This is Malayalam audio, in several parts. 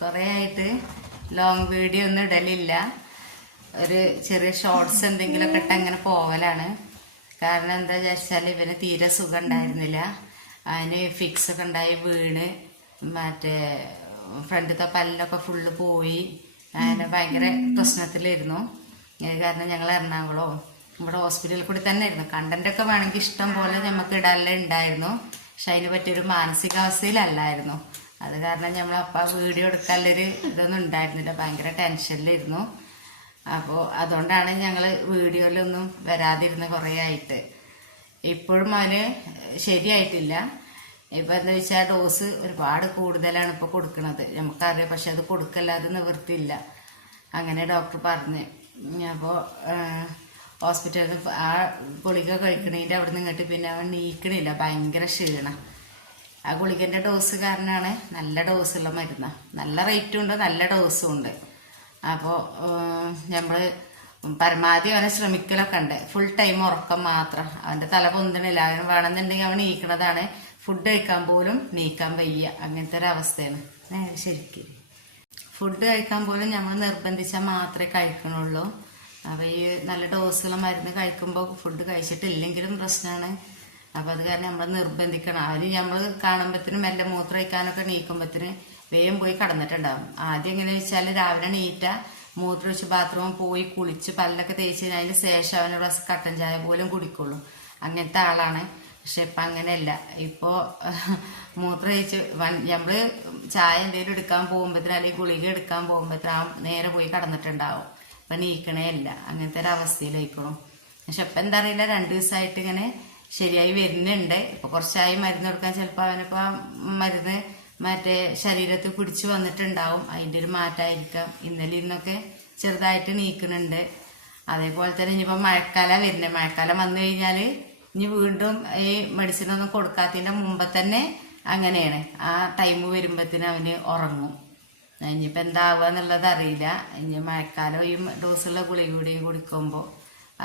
കുറേ ആയിട്ട് ലോങ് വീഡിയോ ഒന്നും ഇടലില്ല. ഒരു ചെറിയ ഷോർട്സ് എന്തെങ്കിലുമൊക്കെ ഇട്ട് അങ്ങനെ പോവലാണ്. കാരണം എന്താ വിചാരിച്ചാൽ ഇവന് തീരെ സുഖം ഉണ്ടായിരുന്നില്ല. അതിന് ഫിക്സ് ഒക്കെ ഉണ്ടായി വീണ് മറ്റേ ഫ്രണ്ടിലത്തെ പല്ലൊക്കെ ഫുള്ള് പോയി. അങ്ങനെ ഭയങ്കര പ്രശ്നത്തിലായിരുന്നു. കാരണം ഞങ്ങൾ എറണാകുളമോ ഇവിടെ ഹോസ്പിറ്റലിൽ കൂടി തന്നെ ആയിരുന്നു. കണ്ടന്റൊക്കെ വേണമെങ്കിൽ ഇഷ്ടം പോലെ നമുക്ക് ഇടാനല്ലേ ഉണ്ടായിരുന്നു. പക്ഷെ അതിന് പറ്റിയൊരു മാനസികാവസ്ഥയിലല്ലായിരുന്നു. അത് കാരണം നമ്മളപ്പം വീഡിയോ എടുക്കാനുള്ളൊരു ഇതൊന്നും ഉണ്ടായിരുന്നില്ല. ഭയങ്കര ടെൻഷനിലായിരുന്നു. അപ്പോൾ അതുകൊണ്ടാണ് ഞങ്ങൾ വീഡിയോയിലൊന്നും വരാതിരുന്ന കുറേ ആയിട്ട്. ഇപ്പോഴും അവന് ശരിയായിട്ടില്ല. ഇപ്പം എന്താ വെച്ചാൽ ഡോസ് ഒരുപാട് കൂടുതലാണ് ഇപ്പോൾ കൊടുക്കുന്നത്. നമുക്കറിയാം, പക്ഷെ അത് കൊടുക്കല്ലാതെ നിവൃത്തിയില്ല. അങ്ങനെ ഡോക്ടർ പറഞ്ഞ്. അപ്പോൾ ഹോസ്പിറ്റലിൽ ആ ഗുളിക കഴിക്കണതിൻ്റെ അവിടെ നിന്ന് ഇങ്ങോട്ട് പിന്നെ അവൻ നീക്കണില്ല. ഭയങ്കര ക്ഷീണം. ആ ഗുളികൻ്റെ ഡോസ് കാരണമാണ്. നല്ല ഡോസുള്ള മരുന്നാണ്. നല്ല റേറ്റും ഉണ്ട്, നല്ല ഡോസും ഉണ്ട്. അപ്പോൾ നമ്മൾ പരമാവധി അവനെ ശ്രമിക്കലൊക്കെ ഉണ്ട്. ഫുൾ ടൈം ഉറക്കം മാത്രം. അവൻ്റെ തല പൊന്തണില്ല. അവന് വേണമെന്നുണ്ടെങ്കിൽ അവൻ നീക്കണതാണ്. ഫുഡ് കഴിക്കാൻ പോലും നീക്കാൻ വയ്യ. അങ്ങനത്തെ ഒരു അവസ്ഥയാണ്. ശരിക്കും ഫുഡ് കഴിക്കാൻ പോലും നമ്മൾ നിർബന്ധിച്ചാൽ മാത്രമേ കഴിക്കണുള്ളൂ. അപ്പോൾ ഈ നല്ല ഡോസുള്ള മരുന്ന് കഴിക്കുമ്പോൾ ഫുഡ് കഴിച്ചിട്ടില്ലെങ്കിലും പ്രശ്നമാണ്. അപ്പോൾ അത് കാരണം നമ്മൾ നിർബന്ധിക്കണം. അവന് നമ്മൾ കാണുമ്പോഴത്തേനും മെല്ലെ മൂത്രം കഴിക്കാനൊക്കെ നീക്കുമ്പോഴത്തേന് വേഗം പോയി കിടന്നിട്ടുണ്ടാവും. ആദ്യം എങ്ങനെ വെച്ചാൽ രാവിലെ നീറ്റ മൂത്രം ഒഴിച്ച് ബാത്റൂമിൽ പോയി കുളിച്ച് പല്ലൊക്കെ തേച്ച് അതിന് ശേഷം അവനൊരു ഗ്ലാസ് കട്ടൻ ചായ പോലും കുടിക്കുള്ളൂ. അങ്ങനത്തെ ആളാണ്. പക്ഷെ ഇപ്പം അങ്ങനെയല്ല. ഇപ്പോൾ മൂത്രം ഒഴിച്ച് നമ്മൾ ചായ എന്തെങ്കിലും എടുക്കാൻ പോകുമ്പോഴത്തേനും അല്ലെങ്കിൽ ഗുളിക എടുക്കാൻ പോകുമ്പോഴത്തേനും നേരെ പോയി കിടന്നിട്ടുണ്ടാവും. ഇപ്പം നീക്കണേ അല്ല. അങ്ങനത്തെ ഒരു അവസ്ഥയിലായിക്കോളും. പക്ഷെ ഇപ്പം എന്താ അറിയില്ല, 2 ദിവസമായിട്ട് ഇങ്ങനെ ശരിയായി വരുന്നുണ്ട്. ഇപ്പൊ കുറച്ചായി മരുന്ന് കൊടുക്കാൻ ചിലപ്പോൾ അവനിപ്പോ മരുന്ന് മറ്റേ ശരീരത്തിൽ പിടിച്ചു വന്നിട്ടുണ്ടാവും. അതിൻ്റെ ഒരു മാറ്റമായിരിക്കാം. ഇന്നലെ ഇന്നൊക്കെ ചെറുതായിട്ട് നീക്കുന്നുണ്ട്. അതേപോലെ തന്നെ ഇനിയിപ്പോൾ മഴക്കാലം വരുന്നത്. മഴക്കാലം വന്നു കഴിഞ്ഞാൽ ഇനി വീണ്ടും ഈ മെഡിസിനൊന്നും കൊടുക്കാത്തതിൻ്റെ മുമ്പ് തന്നെ അങ്ങനെയാണ്. ആ ടൈം വരുമ്പോഴത്തേനും അവന് ഉറങ്ങും. ഇനിയിപ്പോൾ എന്താവുക എന്നുള്ളത് അറിയില്ല. ഇനി മഴക്കാലം ഈ ഡോസുള്ള ഗുളിക കൂടിയും കുടിക്കുമ്പോൾ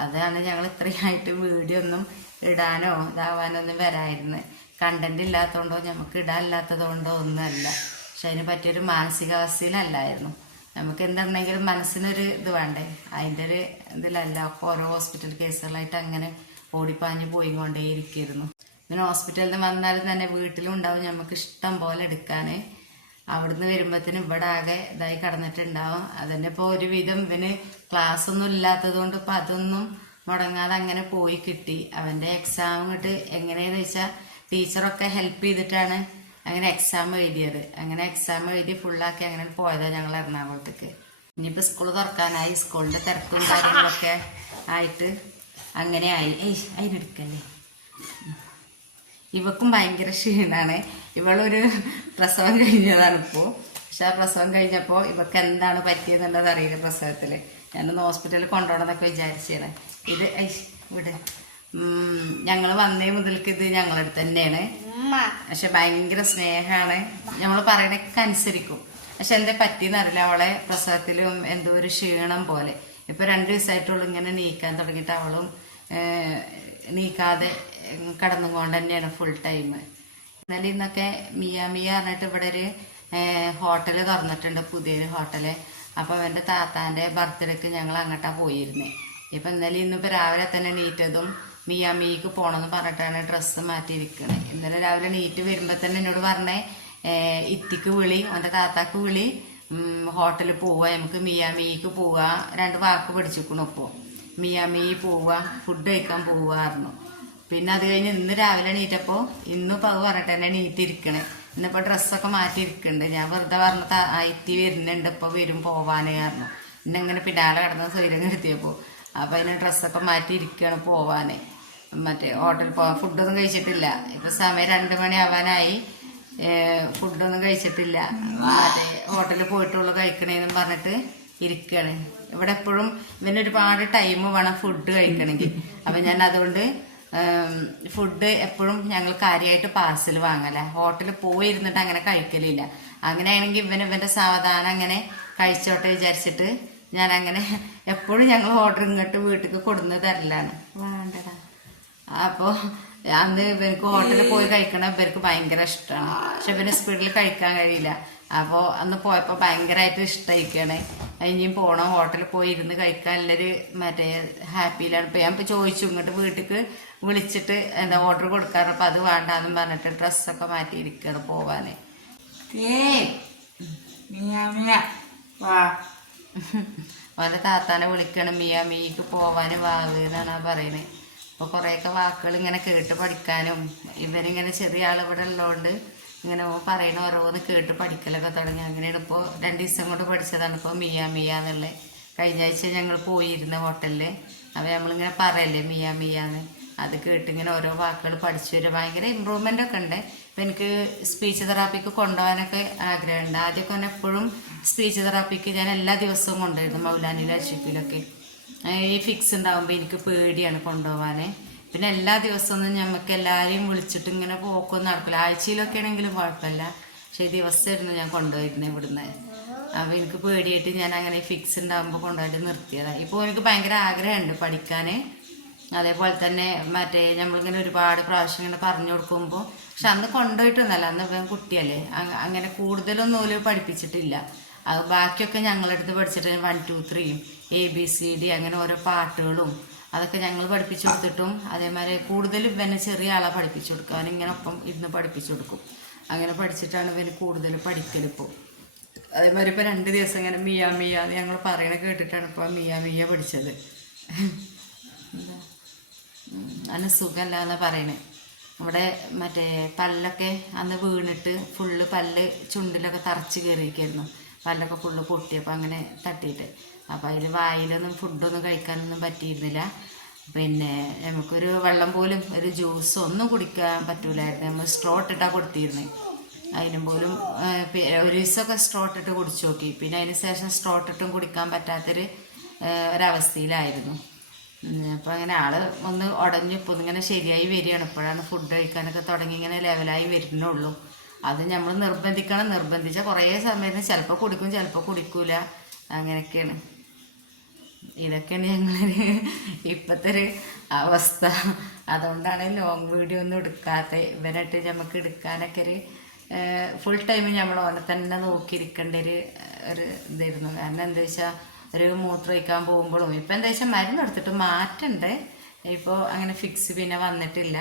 അതാണ് ഞങ്ങൾ ഇത്രയായിട്ട് വീഡിയോ ഒന്നും ഇടാനോ ഇതാവാനോ ഒന്നും വരായിരുന്നു. കണ്ടന്റ് ഇല്ലാത്തതുകൊണ്ടോ നമുക്ക് ഇടാനില്ലാത്തതുകൊണ്ടോ ഒന്നുമല്ല. പക്ഷെ അതിന് പറ്റിയൊരു മാനസികാവസ്ഥയിലല്ലായിരുന്നു. നമുക്ക് എന്തുണ്ടെങ്കിലും മനസ്സിനൊരു ഇത് വേണ്ടേ. അതിൻ്റെ ഒരു ഇതിലല്ല. അപ്പോൾ ഓരോ ഹോസ്പിറ്റൽ കേസുകളായിട്ട് അങ്ങനെ ഓടിപ്പാഞ്ഞ് പോയി കൊണ്ടേയിരിക്കുന്നു. പിന്നെ ഹോസ്പിറ്റലിൽ നിന്ന് വന്നാലും തന്നെ വീട്ടിലും ഉണ്ടാവും നമുക്ക് ഇഷ്ടം പോലെ എടുക്കാൻ. അവിടുന്ന് വരുമ്പോഴത്തേനും ഇവിടെ ആകെ ഇതായി കിടന്നിട്ടുണ്ടാവും. അതന്നെ ഇപ്പോൾ ഒരുവിധം ഇവന് ക്ലാസ് ഒന്നും ഇല്ലാത്തത് കൊണ്ട് ഇപ്പം അതൊന്നും മുടങ്ങാതെ അങ്ങനെ പോയി കിട്ടി. അവൻ്റെ എക്സാം ഇങ്ങോട്ട് എങ്ങനെയാന്ന് വെച്ചാൽ ടീച്ചറൊക്കെ ഹെൽപ്പ് ചെയ്തിട്ടാണ് അങ്ങനെ എക്സാം എഴുതിയത്. അങ്ങനെ എക്സാം എഴുതി ഫുള്ളാക്കി അങ്ങനെ പോയതാണ് ഞങ്ങൾ എറണാകുളത്തേക്ക്. ഇനിയിപ്പോൾ സ്കൂൾ തുറക്കാനായി. സ്കൂളിൻ്റെ തിരക്കും കാര്യങ്ങളൊക്കെ ആയിട്ട് അങ്ങനെ ആയി. അതിനെടുക്കല്ലേ. ഇവക്കും ഭയങ്കര ക്ഷീണമാണ്. ഇവളൊരു പ്രസവം കഴിഞ്ഞതാണ് ഇപ്പോൾ. പക്ഷെ ആ പ്രസവം കഴിഞ്ഞപ്പോൾ ഇവക്ക് എന്താണ് പറ്റിയതെന്നുള്ളത് അറിയില്ല. പ്രസവത്തിൽ ഞാനൊന്ന് ഹോസ്പിറ്റലിൽ കൊണ്ടുപോകണമെന്നൊക്കെ വിചാരിച്ചാണ്. ഇത് ഇവിടെ ഞങ്ങൾ വന്നേ മുതൽക്ക് ഇത് ഞങ്ങളടുത്ത് തന്നെയാണ്. പക്ഷെ ഭയങ്കര സ്നേഹമാണ്. നമ്മൾ പറയണൊക്കെ അനുസരിക്കും. പക്ഷെ എന്താ പറ്റിയെന്നറിയില്ല. അവളെ പ്രസവത്തിലും എന്തോ ഒരു ക്ഷീണം പോലെ. ഇപ്പം 2 ദിവസമായിട്ടുള്ളൂ ഇങ്ങനെ നീക്കാൻ തുടങ്ങിയിട്ട്. അവളും നീക്കാതെ കിടന്നുകൊണ്ട് തന്നെയാണ് ഫുൾ ടൈം. ഇന്നലെ ഇന്നൊക്കെ മിയ പറഞ്ഞിട്ട് ഇവിടെ ഒരു ഹോട്ടൽ തുറന്നിട്ടുണ്ട്, പുതിയൊരു ഹോട്ടല്. അപ്പോൾ അവൻ്റെ താത്താൻ്റെ ബർത്ത്ഡേക്ക് ഞങ്ങൾ അങ്ങോട്ടാണ് പോയിരുന്നത്. ഇപ്പം ഇന്നലെ ഇന്നിപ്പോൾ രാവിലെ തന്നെ നീറ്റതും മിക്ക് പോകണമെന്ന് പറഞ്ഞിട്ടാണ് ഡ്രസ്സ് മാറ്റിയിരിക്കുന്നത്. ഇന്നലെ രാവിലെ നീറ്റ് വരുമ്പോൾ തന്നെ എന്നോട് പറഞ്ഞേ ഇത്തിക്ക് വിളി, അവൻ്റെ താത്താക്ക് വിളി, ഹോട്ടലിൽ പോവുക, നമുക്ക് മിക്ക് പോവുക. 2 വാക്ക് പിടിച്ചിരിക്കണം. ഇപ്പോൾ മിയ പോവുക, ഫുഡ് കഴിക്കാൻ പോവുകയായിരുന്നു. പിന്നെ അത് കഴിഞ്ഞ് ഇന്ന് രാവിലെ നീറ്റപ്പോൾ ഇന്നിപ്പോൾ അത് പറഞ്ഞിട്ട് തന്നെ നീറ്റിരിക്കണേ. ഇന്നിപ്പോൾ ഡ്രസ്സൊക്കെ മാറ്റിയിരിക്കുന്നുണ്ട്. ഞാൻ വെറുതെ പറഞ്ഞ ഇത്തി വരുന്നുണ്ട്, ഇപ്പോൾ വരും പോവാനേ കാരണം. ഇന്നെങ്ങനെ പിന്നാലെ കിടന്ന സ്വൈരം കെടുത്തിയപ്പോൾ അപ്പോൾ അതിന് ഡ്രസ്സൊക്കെ മാറ്റിയിരിക്കുകയാണ് പോവാനേ. മറ്റേ ഹോട്ടലിൽ പോകാൻ ഫുഡൊന്നും കഴിച്ചിട്ടില്ല. ഇപ്പം സമയം 2 മണി ആവാനായി. ഫുഡൊന്നും കഴിച്ചിട്ടില്ല. മറ്റേ ഹോട്ടലിൽ പോയിട്ടുള്ളൂ കഴിക്കണേന്നും പറഞ്ഞിട്ട് ഇരിക്കുകയാണ്. ഇവിടെ എപ്പോഴും ഇവന് ഒരുപാട് ടൈം വേണം ഫുഡ് കഴിക്കണമെങ്കിൽ. അപ്പം ഞാൻ അതുകൊണ്ട് ഫുഡ് എപ്പോഴും ഞങ്ങൾ കാര്യമായിട്ട് പാർസൽ വാങ്ങല. ഹോട്ടലിൽ പോയിരുന്നിട്ട് അങ്ങനെ കഴിക്കലില്ല. അങ്ങനെയാണെങ്കിൽ ഇവൻ്റെ സാവധാനം അങ്ങനെ കഴിച്ചോട്ടെ വിചാരിച്ചിട്ട് ഞാൻ അങ്ങനെ എപ്പോഴും ഞങ്ങൾ ഓർഡർ ഇങ്ങോട്ട് വീട്ടിലേക്ക് കൊടുന്ന് തരലാണ്. വേണ്ടടാ. അപ്പോൾ അന്ന് ഇവർക്ക് ഹോട്ടലിൽ പോയി കഴിക്കണം ഇവർക്ക് ഭയങ്കര ഇഷ്ടമാണ്. പക്ഷെ ഇവന് സ്പീഡിൽ കഴിക്കാൻ കഴിയില്ല. അപ്പോൾ അന്ന് പോയപ്പോൾ ഭയങ്കരമായിട്ട് ഇഷ്ടമായിക്കാണ്. ഇനിയും പോകണം, ഹോട്ടലിൽ പോയി ഇരുന്ന് കഴിക്കാനുള്ളൊരു മറ്റേ ഹാപ്പിയിലാണ്. ഇപ്പം ഞാൻ ഇപ്പോൾ ചോദിച്ചു ഇങ്ങോട്ട് വീട്ടിലേക്ക് വിളിച്ചിട്ട് എന്താ ഓർഡർ കൊടുക്കാറ്. അപ്പം അത് വേണ്ടാന്നും പറഞ്ഞിട്ട് ഡ്രസ്സൊക്കെ മാറ്റിയിരിക്കുകയാണ് പോവാൻ. ഓൻ്റെ താത്താനെ വിളിക്കണം മിയാമിക്ക് പോവാൻ വാവെന്നാണ് പറയുന്നത്. അപ്പോൾ കുറേയൊക്കെ വാക്കുകൾ ഇങ്ങനെ കേട്ട് പഠിക്കാനും ഇവരിങ്ങനെ ചെറിയ ആളിവിടെ ഉള്ളതുകൊണ്ട് ഇങ്ങനെ പറയണ ഓരോന്ന് കേട്ട് പഠിക്കലൊക്കെ തുടങ്ങി. അങ്ങനെയാണ് ഇപ്പോൾ 2 ദിവസം കൊണ്ട് പഠിച്ചതാണ് ഇപ്പോൾ മിയ എന്നുള്ളത്. കഴിഞ്ഞ ആഴ്ച ഞങ്ങൾ പോയിരുന്ന ഹോട്ടലിൽ. അപ്പോൾ നമ്മളിങ്ങനെ പറയല്ലേ മിയാന്ന്, അത് കേട്ടിങ്ങനെ ഓരോ വാക്കുകൾ പഠിച്ചു വരിക. ഭയങ്കര ഇമ്പ്രൂവ്മെൻ്റ് ഒക്കെ ഉണ്ട്. ഇപ്പം എനിക്ക് സ്പീച്ച് തെറാപ്പിക്ക് കൊണ്ടുപോകാനൊക്കെ ആഗ്രഹമുണ്ട്. ആദ്യമൊക്കെ തന്നെ എപ്പോഴും സ്പീച്ച് തെറാപ്പിക്ക് ഞാൻ എല്ലാ ദിവസവും കൊണ്ടുപോയിരുന്നു മൗലാനിയിലും അഷിപ്പിലൊക്കെ. ഈ ഫിക്സ് ഉണ്ടാകുമ്പോൾ എനിക്ക് പേടിയാണ് കൊണ്ടുപോകാൻ. പിന്നെ എല്ലാ ദിവസമൊന്നും നമുക്ക് എല്ലാവരെയും വിളിച്ചിട്ട് ഇങ്ങനെ പോക്കൊന്നും നടക്കില്ല. ആഴ്ചയിലൊക്കെ ആണെങ്കിലും കുഴപ്പമില്ല. പക്ഷേ ദിവസമായിരുന്നു ഞാൻ കൊണ്ടുപോയിരുന്നത് ഇവിടുന്ന്. അപ്പോൾ എനിക്ക് പേടിയായിട്ട് ഞാൻ അങ്ങനെ ഫിക്സ് ഉണ്ടാകുമ്പോൾ കൊണ്ടുപോയിട്ട് നിർത്തിയതാണ്. ഇപ്പോൾ എനിക്ക് ഭയങ്കര ആഗ്രഹമുണ്ട് പഠിക്കാൻ. അതേപോലെ തന്നെ മറ്റേ നമ്മളിങ്ങനെ ഒരുപാട് പ്രാവശ്യം ഇങ്ങനെ പറഞ്ഞു കൊടുക്കുമ്പോൾ, പക്ഷെ അന്ന് കൊണ്ടുപോയിട്ടൊന്നുമല്ല, അന്ന് ഇവൻ കുട്ടിയല്ലേ, അങ്ങനെ കൂടുതലൊന്നും ഓല് പഠിപ്പിച്ചിട്ടില്ല. അത് ബാക്കിയൊക്കെ ഞങ്ങളടുത്ത് പഠിച്ചിട്ട് 1 2 3 ABCD അങ്ങനെ ഓരോ പാട്ടുകളും അതൊക്കെ ഞങ്ങൾ പഠിപ്പിച്ചു കൊടുത്തിട്ടും അതേമാതിരി കൂടുതലും ഇവനെ ചെറിയ ആളെ പഠിപ്പിച്ചു കൊടുക്കുക. അവനിങ്ങനെ ഒപ്പം ഇരുന്ന് പഠിപ്പിച്ചു കൊടുക്കും. അങ്ങനെ പഠിച്ചിട്ടാണ് ഇവന് കൂടുതൽ പഠിക്കലിപ്പോൾ. അതേമാതിരി ഇപ്പോൾ 2 ദിവസം ഇങ്ങനെ മിയ അത് ഞങ്ങൾ പറയണ കേട്ടിട്ടാണ് ഇപ്പോൾ മിയ പഠിച്ചത്. അതിന് സുഖമല്ല എന്ന് പറയണേ. ഇവിടെ മറ്റേ പല്ലൊക്കെ അന്ന് വീണിട്ട് ഫുള്ള് പല്ല് ചുണ്ടിലൊക്കെ തറച്ച് കയറിയിരിക്കായിരുന്നു. പല്ലൊക്കെ ഫുള്ള് പൊട്ടിയപ്പോൾ അങ്ങനെ തട്ടിയിട്ട്. അപ്പോൾ അതിൽ വായിലൊന്നും ഫുഡൊന്നും കഴിക്കാനൊന്നും പറ്റിയിരുന്നില്ല. പിന്നെ നമുക്കൊരു വെള്ളം പോലും ഒരു ജ്യൂസ് ഒന്നും കുടിക്കാൻ പറ്റൂലായിരുന്നു. നമ്മൾ സ്ട്രോ ഇട്ടിട്ടാണ് കൊടുത്തിരുന്നത്. അതിനും പോലും ഒരു ദിവസമൊക്കെ സ്ട്രോ ഇട്ടിട്ട് കുടിച്ചു നോക്കി. പിന്നെ അതിന് ശേഷം സ്ട്രോ ഇട്ടിട്ടും കുടിക്കാൻ പറ്റാത്തൊരു ഒരവസ്ഥയിലായിരുന്നു. അപ്പോൾ അങ്ങനെ ആള് ഒന്ന് ഉടഞ്ഞു ഇപ്പോൾ ഇങ്ങനെ ശരിയായി വരികയാണ്. ഇപ്പോഴാണ് ഫുഡ് കഴിക്കാനൊക്കെ തുടങ്ങി ഇങ്ങനെ ലെവലായി വരുന്നുള്ളൂ. അത് നമ്മൾ നിർബന്ധിച്ചാൽ കുറേ സമയത്ത് ചിലപ്പോൾ കുടിക്കും ചിലപ്പോൾ കുടിക്കൂല, അങ്ങനെയൊക്കെയാണ്. ഇതൊക്കെയാണ് ഞങ്ങളൊരു ഇപ്പോഴത്തെ ഒരു അവസ്ഥ. അതുകൊണ്ടാണ് ലോങ് വീഡിയോ ഒന്നും എടുക്കാത്തത്. ഇവനായിട്ട് നമുക്ക് എടുക്കാനൊക്കെ ഒരു ഫുൾ ടൈം നമ്മൾ ഓനെ തന്നെ നോക്കിയിരിക്കേണ്ട ഒരു ഇതായിരുന്നു. കാരണം എന്താ വെച്ചാൽ ഒരു മൂത്രമൊഴിക്കാൻ പോകുമ്പോഴും ഇപ്പം എന്താ വെച്ചാൽ മരുന്നെടുത്തിട്ട് മാറ്റണ്ട്. ഇപ്പോൾ അങ്ങനെ ഫിക്സ് പിന്നെ വന്നിട്ടില്ല.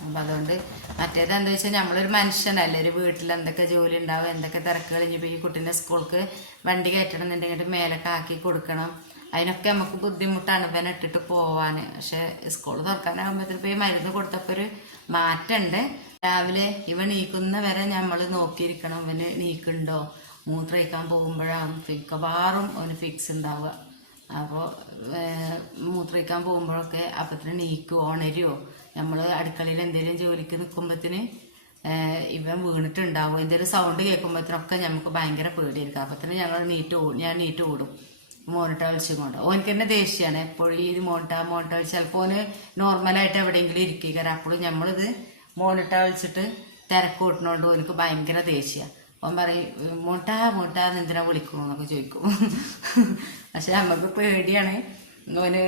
അപ്പം അതുകൊണ്ട് മറ്റേത് എന്താ വെച്ചാൽ നമ്മളൊരു മനുഷ്യനല്ലേ, ഒരു വീട്ടിൽ എന്തൊക്കെ ജോലി ഉണ്ടാവും, എന്തൊക്കെ തിരക്കുകൾ. ഇനിയിപ്പോൾ ഈ കുട്ടീൻ്റെ സ്കൂൾക്ക് വണ്ടി കയറ്റണം എന്നുണ്ടെങ്കിൽ മേലൊക്കെ ആക്കി കൊടുക്കണം. അതിനൊക്കെ നമുക്ക് ബുദ്ധിമുട്ടാണ് ഇവനെ ഇട്ടിട്ട് പോവാൻ. പക്ഷേ സ്കൂൾ തുറക്കാനാകുമ്പോഴത്തേക്കും ഇപ്പോൾ ഈ മരുന്ന് കൊടുത്തപ്പോൾ ഒരു മാറ്റമുണ്ട്. രാവിലെ ഇവൻ നീക്കുന്ന വരെ നമ്മൾ നോക്കിയിരിക്കണം, ഇവന് നീക്കുന്നുണ്ടോ. മൂത്രമൊഴിക്കാൻ പോകുമ്പോഴാണ് മിക്കവാറും അവന് ഫിക്സ് ഉണ്ടാവുക. അപ്പോൾ മൂത്രമൊഴിക്കാൻ പോകുമ്പോഴൊക്കെ അപ്പത്തിന് നീക്കുമോ ഉണരുമോ. നമ്മൾ അടുക്കളയിൽ എന്തെങ്കിലും ജോലിക്ക് നിൽക്കുമ്പോഴത്തിന് ഇവൻ വീണിട്ടുണ്ടാവും. എന്തെങ്കിലും സൗണ്ട് കേൾക്കുമ്പോഴത്തിനൊക്കെ നമുക്ക് ഭയങ്കര പേടിയായിരിക്കും. അപ്പത്തിന് ഞാൻ നീറ്റ് ഓടും മോണിട്ട വിളിച്ചും കൊണ്ട്. ഓനക്ക് തന്നെ ദേഷ്യമാണ് എപ്പോഴും ഈ മോണിട്ട വിളിച്ച്. ചിലപ്പോൾ ഓന് നോർമലായിട്ട് എവിടെയെങ്കിലും ഇരിക്കുക. അപ്പോഴും നമ്മളിത് മോണിട്ട വിളിച്ചിട്ട് തിരക്ക് കൂട്ടുന്നതുകൊണ്ട് ഓനക്ക് ഭയങ്കര ദേഷ്യമാണ്. ഓൻ പറയും മോട്ടാന്ന് എന്തിനാ വിളിക്കണമെന്നൊക്കെ ചോദിക്കും. പക്ഷെ നമുക്ക് പേടിയാണ്, ഓന്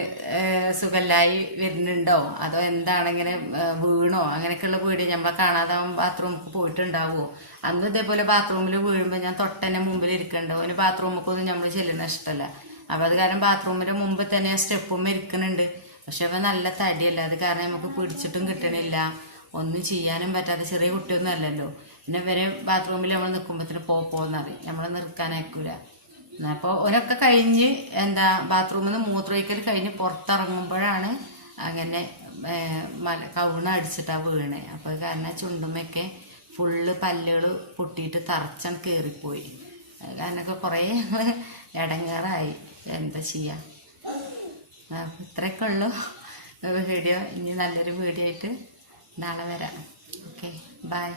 സുഖമില്ലായി വരുന്നുണ്ടോ അതോ എന്താണ്, ഇങ്ങനെ വീണോ അങ്ങനെയൊക്കെയുള്ള പേടി. നമ്മളെ കാണാതെ ബാത്റൂമിൽ പോയിട്ടുണ്ടാവുമോ. അന്ന് ഇതേപോലെ ബാത്റൂമിൽ വീഴുമ്പോൾ ഞാൻ തൊട്ടന്നെ മുമ്പിൽ ഇരിക്കണ്ടോ. ഓന് ബാത്റൂമിലേക്കൊന്നും നമ്മൾ ചെല്ലുന്ന ഇഷ്ടമല്ല. അപ്പം അത് കാരണം ബാത്റൂമിൻ്റെ മുമ്പ് തന്നെ സ്റ്റെപ്പും ഇരിക്കുന്നുണ്ട്. പക്ഷെ അവൻ നല്ല തടിയല്ല, അത് കാരണം നമുക്ക് പിടിച്ചിട്ടും കിട്ടണില്ല, ഒന്നും ചെയ്യാനും പറ്റാത്ത ചെറിയ കുട്ടിയൊന്നും അല്ലല്ലോ. പിന്നെ ഇവരെ ബാത്റൂമിൽ നമ്മൾ നിൽക്കുമ്പോഴത്തേന് പോന്നറിയും, നമ്മളെ നിർക്കാനയക്കൂല. അപ്പോൾ ഓനൊക്കെ കഴിഞ്ഞ് ബാത്റൂമിൽ നിന്ന് മൂത്രമൊഴിക്കൽ കഴിഞ്ഞ് പുറത്തിറങ്ങുമ്പോഴാണ് അങ്ങനെ കവിണ് അടിച്ചിട്ടാണ് വീണേ. അപ്പോൾ കാരണം ചുണ്ടുമ്മയൊക്കെ ഫുള്ള് പല്ലുകൾ പൊട്ടിയിട്ട് തറച്ചാണ് കയറിപ്പോയി. കാരണമൊക്കെ കുറേ ഇടങ്ങാറായി. എന്താ ചെയ്യുക. ഇത്രയൊക്കെ ഉള്ളൂ വീഡിയോ. ഇനി നല്ലൊരു വീഡിയോ ആയിട്ട് നാളെ വരാം. Okay, by.